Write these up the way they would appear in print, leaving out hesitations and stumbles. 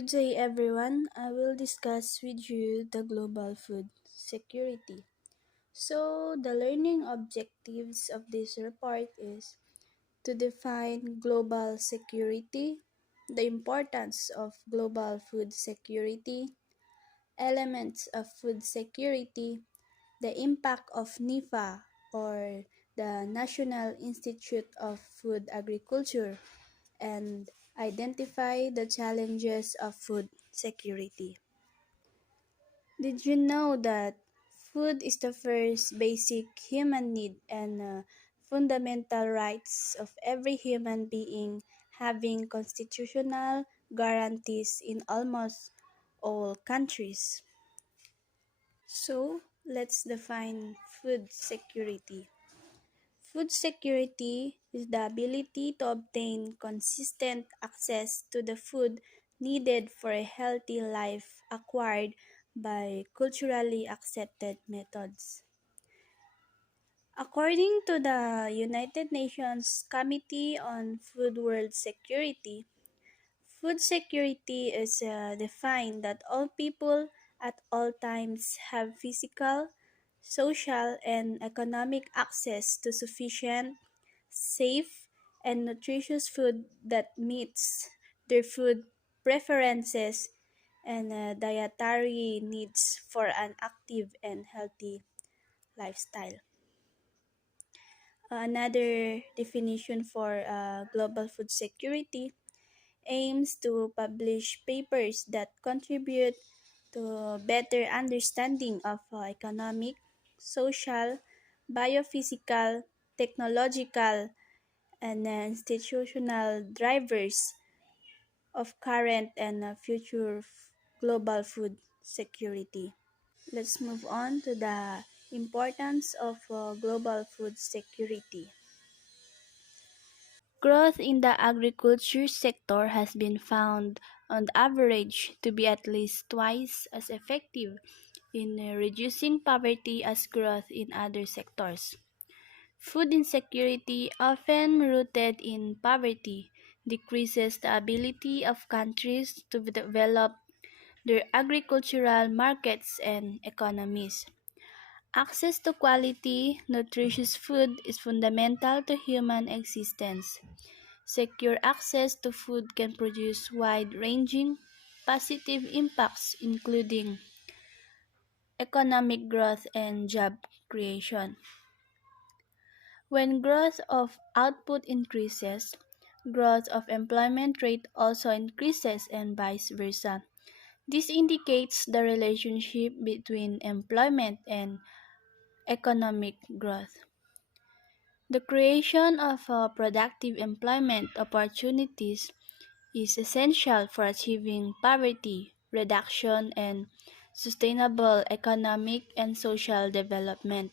Good day, everyone. I will discuss with you the global food security. So, the learning objectives of this report is to define global security, the importance of global food security, elements of food security, the impact of NIFA or the National Institute of Food Agriculture, and identify the challenges of food security. Did you know that food is the first basic human need and fundamental rights of every human being, having constitutional guarantees in almost all countries? So, let's define food security. Food security is the ability to obtain consistent access to the food needed for a healthy life acquired by culturally accepted methods. According to the United Nations Committee on Food World Security, food security is defined that all people at all times have physical, social, and economic access to sufficient, safe, and nutritious food that meets their food preferences and dietary needs for an active and healthy lifestyle. Another definition for global food security aims to publish papers that contribute to better understanding of economic, social, biophysical, technological, and institutional drivers of current and future global food security. Let's move on to the importance of global food security. Growth in the agriculture sector has been found on average to be at least twice as effective in reducing poverty as growth in other sectors. Food insecurity, often rooted in poverty, decreases the ability of countries to develop their agricultural markets and economies. Access to quality, nutritious food is fundamental to human existence. Secure access to food can produce wide-ranging positive impacts including economic growth and job creation. When growth of output increases, growth of employment rate also increases and vice versa. This indicates the relationship between employment and economic growth. The creation of productive employment opportunities is essential for achieving poverty reduction and sustainable economic and social development.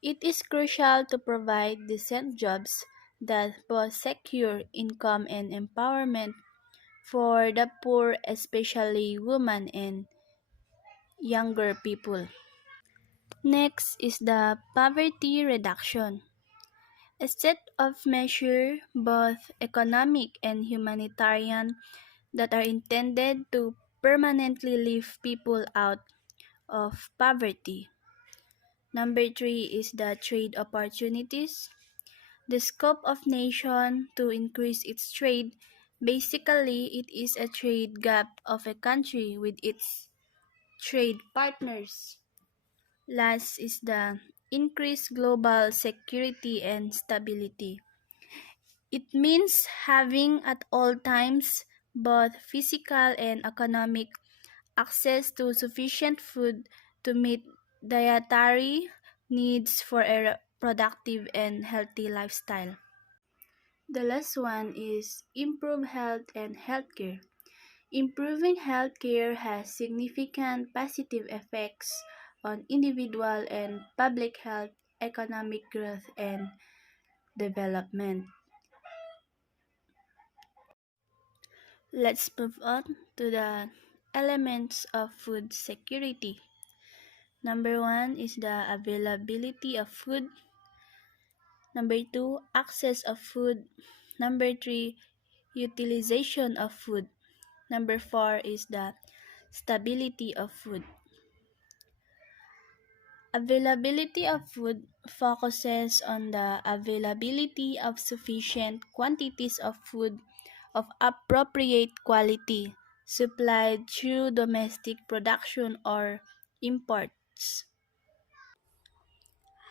It is crucial to provide decent jobs that both secure income and empowerment for the poor, especially women and younger people. Next is the poverty reduction, a set of measures, both economic and humanitarian, that are intended to permanently lift people out of poverty. Number 3 is the trade opportunities. The scope of nation to increase its trade. Basically, it is a trade gap of a country with its trade partners. Last is the increased global security and stability. It means having at all times both physical and economic access to sufficient food to meet dietary needs for a productive and healthy lifestyle. The last one is improve health and healthcare. Improving healthcare has significant positive effects on individual and public health, economic growth, and development. Let's move on to the elements of food security. Number 1 is the availability of food. Number 2, access of food. Number 3, utilization of food. Number 4 is the stability of food. Availability of food focuses on the availability of sufficient quantities of food of appropriate quality supplied through domestic production or imports.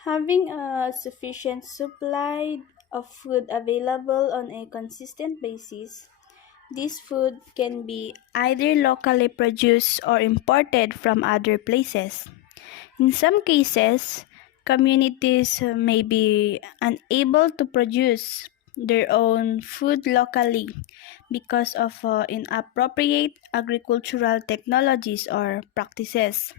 Having a sufficient supply of food available on a consistent basis, this food can be either locally produced or imported from other places. In some cases, communities may be unable to produce their own food locally because of inappropriate agricultural technologies or practices,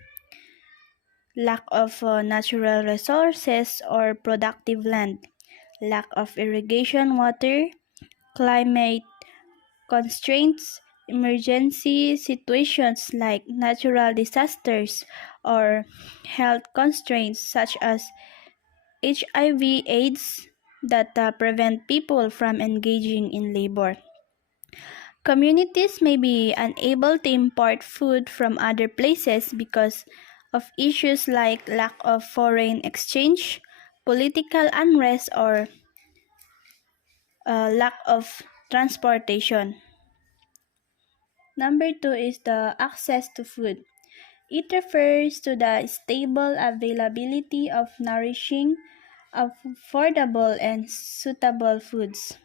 lack of natural resources or productive land, lack of irrigation water, climate constraints, emergency situations like natural disasters, or health constraints such as HIV/AIDS that prevent people from engaging in labor. Communities may be unable to import food from other places because of issues like lack of foreign exchange, political unrest, or lack of transportation. Number 2 is the access to food. It refers to the stable availability of nourishing, affordable, and suitable foods.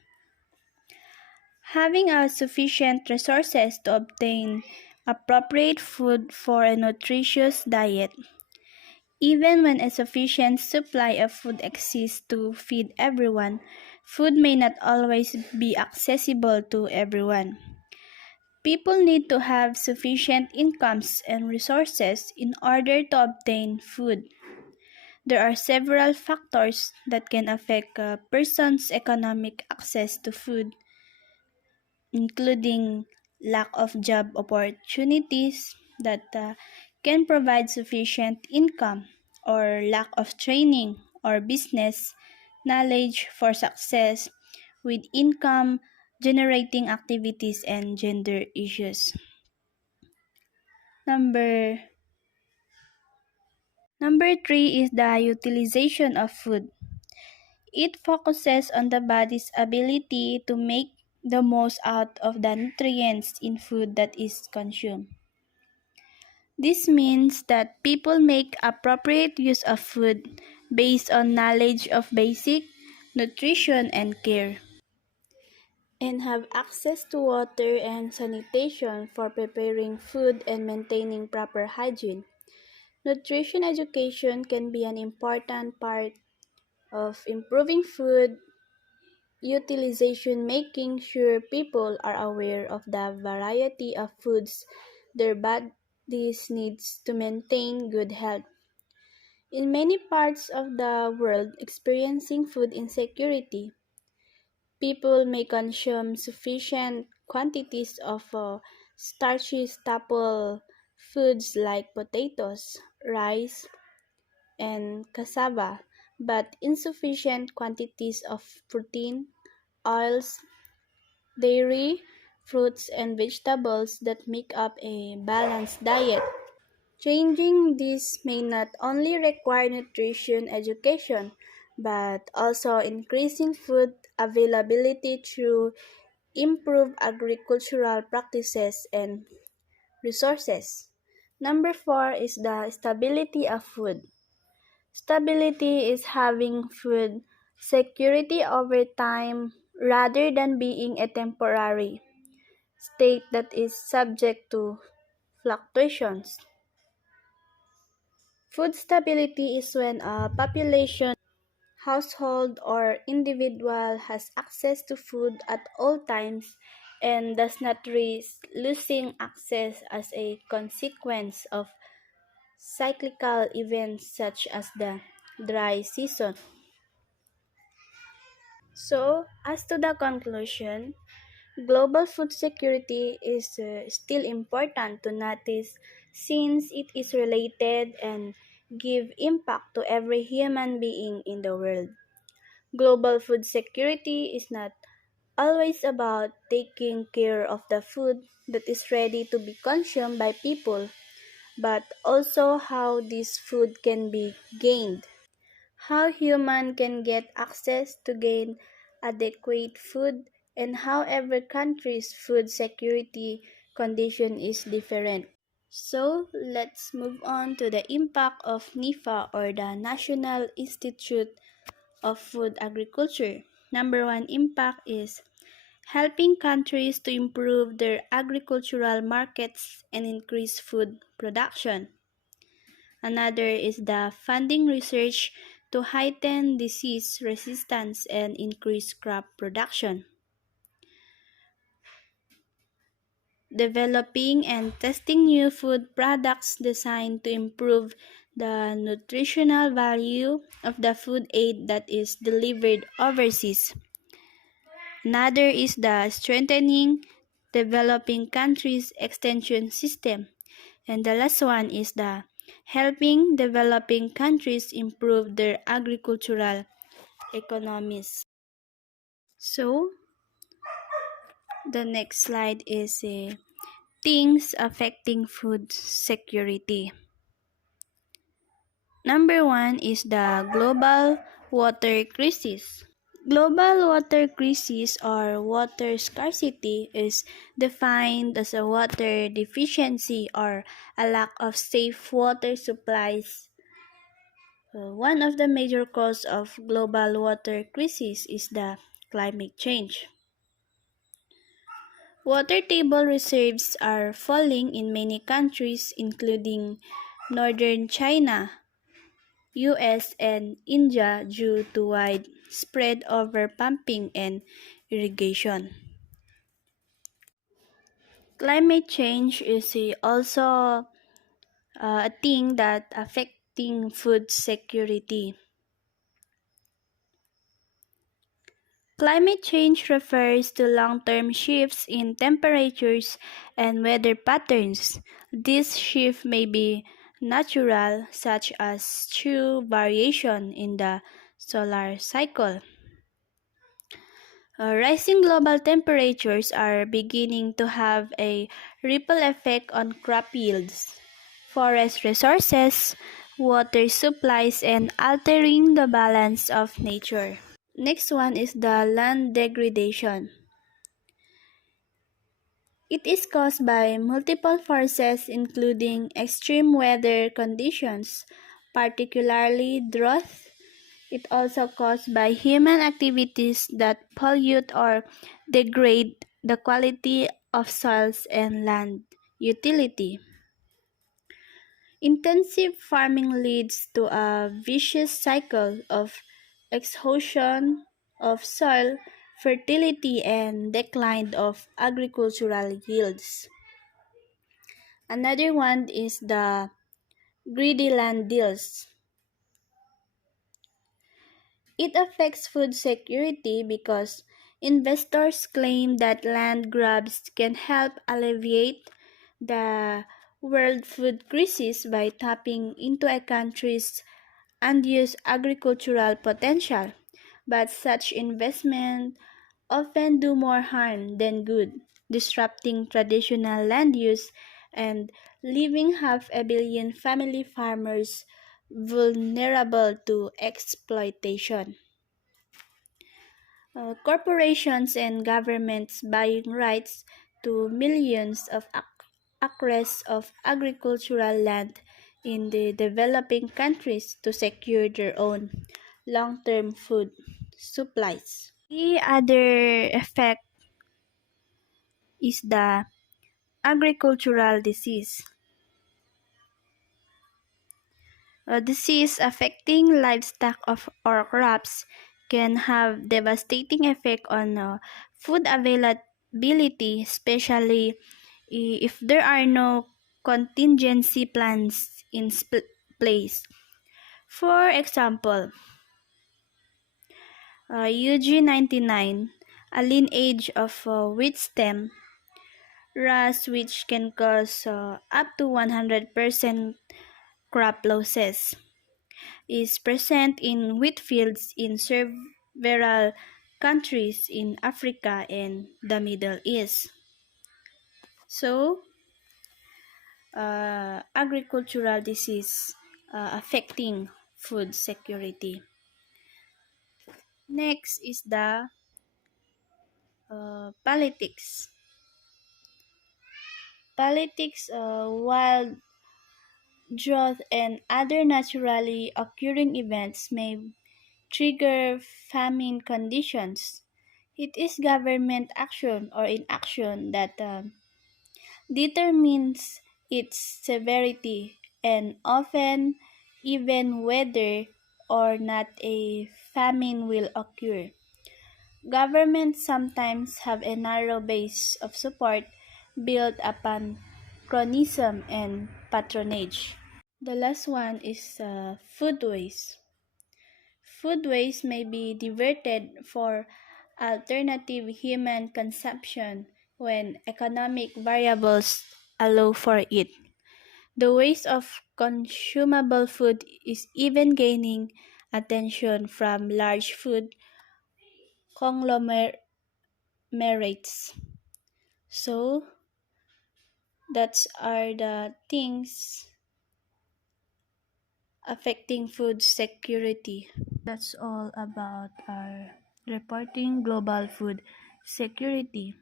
Having a sufficient resources to obtain appropriate food for a nutritious diet. Even when a sufficient supply of food exists to feed everyone, food may not always be accessible to everyone. People need to have sufficient incomes and resources in order to obtain food. There are several factors that can affect a person's economic access to food, including lack of job opportunities that can provide sufficient income, or lack of training or business knowledge for success with income generating activities, and gender issues. Number Number 3 is the utilization of food. It focuses on the body's ability to make the most out of the nutrients in food that is consumed. This means that people make appropriate use of food based on knowledge of basic nutrition and care, and have access to water and sanitation for preparing food and maintaining proper hygiene. Nutrition education can be an important part of improving food utilization, making sure people are aware of the variety of foods their bodies needs to maintain good health. In many parts of the world experiencing food insecurity, people may consume sufficient quantities of starchy staple foods like potatoes, rice, and cassava, but insufficient quantities of protein, oils, dairy, fruits, and vegetables that make up a balanced diet. Changing this may not only require nutrition education, but also increasing food availability through improved agricultural practices and resources. Number 4 is the stability of food. Stability is having food security over time rather than being a temporary state that is subject to fluctuations. Food stability is when a population, household, or individual has access to food at all times and does not risk losing access as a consequence of cyclical events such as the dry season. So, as to the conclusion, global food security is still important to notice since it is related and give impact to every human being in the world. Global food security is not always about taking care of the food that is ready to be consumed by people, but also how this food can be gained, how human can get access to gain adequate food, and how every country's food security condition is different. So let's move on to the impact of NIFA, or the National Institute of Food Agriculture. Number one impact is helping countries to improve their agricultural markets and increase food production. Another is the funding research to heighten disease resistance and increase crop production. Developing and testing new food products designed to improve the nutritional value of the food aid that is delivered overseas. Another is the strengthening developing countries extension system. And the last one is the helping developing countries improve their agricultural economies. So, the next slide is things affecting food security. Number one is the global water crisis. Global water crisis, or water scarcity, is defined as a water deficiency or a lack of safe water supplies. One of the major causes of global water crisis is the climate change. Water table reserves are falling in many countries, including northern China, US, and India, due to widespread overpumping and irrigation. Climate change is also a thing that affecting food security. Climate change refers to long-term shifts in temperatures and weather patterns. This shift may be natural, such as through variation in the solar cycle. Rising global temperatures are beginning to have a ripple effect on crop yields, forest resources, water supplies, and altering the balance of nature. Next one is the land degradation. It is caused by multiple forces, including extreme weather conditions, particularly drought. It also caused by human activities that pollute or degrade the quality of soils and land utility. Intensive farming leads to a vicious cycle of exhaustion of soil fertility and decline of agricultural yields. Another one is the greedy land deals. It affects food security because investors claim that land grabs can help alleviate the world food crisis by tapping into a country's unused agricultural potential. But such investment often do more harm than good, disrupting traditional land use and leaving half a billion family farmers vulnerable to exploitation. Corporations and governments buying rights to millions of acres of agricultural land in the developing countries to secure their own long-term food supplies. The other effect is the agricultural disease. A disease affecting livestock or crops can have devastating effect on food availability, especially if there are no contingency plans in place. For example, UG99, a lineage of wheat stem rust which can cause up to 100% crop losses, is present in wheat fields in several countries in Africa and the Middle East. So, agricultural disease affecting food security. Next is the politics. Politics, wild drought, and other naturally occurring events may trigger famine conditions. It is government action or inaction that determines its severity and often even whether or not a famine will occur. Governments sometimes have a narrow base of support built upon cronyism and patronage. The last one is food waste. Food waste may be diverted for alternative human consumption when economic variables allow for it. The waste of consumable food is even gaining attention from large food conglomerates. So, that's are the things affecting food security. That's all about our reporting global food security.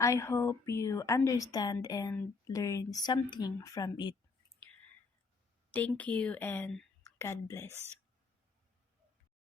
I hope you understand and learn something from it. Thank you and God bless.